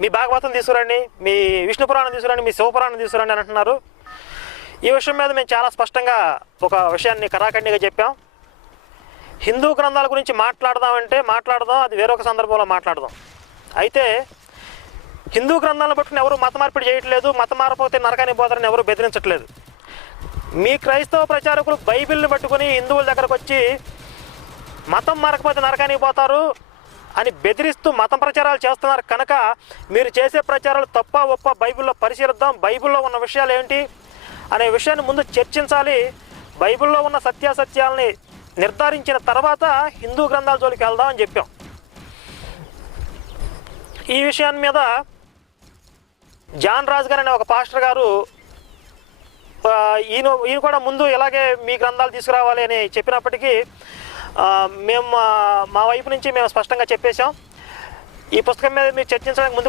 మీ భాగవతం తీసుకురండి, మీ విష్ణు పురాణం తీసుకురండి, మీ శివపురాణం తీసుకురండి అని అంటున్నారు. ఈ విషయం మీద మేము చాలా స్పష్టంగా ఒక విషయాన్ని కరాఖండిగా చెప్పాం. హిందూ గ్రంథాల గురించి మాట్లాడదాం, అది వేరొక సందర్భంలో మాట్లాడదాం. అయితే హిందూ గ్రంథాలను పట్టుకుని ఎవరు మత మార్పిడి చేయట్లేదు, మత మారపోతే నరకానికి పోతారని ఎవరు బెదిరించట్లేదు. మీ క్రైస్తవ ప్రచారకులు బైబిల్ని పట్టుకొని హిందువుల దగ్గరకు వచ్చి మతం మారకపోతే నరకానికి పోతారు అని బెదిరిస్తూ మతం ప్రచారాలు చేస్తున్నారు కనుక మీరు చేసే ప్రచారాలు తప్ప ఒప్ప బైబిల్లో పరిశీలిద్దాం, బైబిల్లో ఉన్న విషయాలు ఏంటి అనే విషయాన్ని ముందు చర్చించాలి. బైబిల్లో ఉన్న సత్యాసత్యాలని నిర్ధారించిన తర్వాత హిందూ గ్రంథాల జోలికి వెళ్దాం అని చెప్పాం. ఈ విషయాన్ని మీద జాన్ రాజు గారు అనే ఒక పాస్టర్ గారు ఈయన కూడా ముందు ఇలాగే మీ గ్రంథాలు తీసుకురావాలి అని చెప్పినప్పటికీ మేము మా వైపు నుంచి మేము స్పష్టంగా చెప్పేశాం. ఈ పుస్తకం మీద మీరు చర్చించడానికి ముందుకు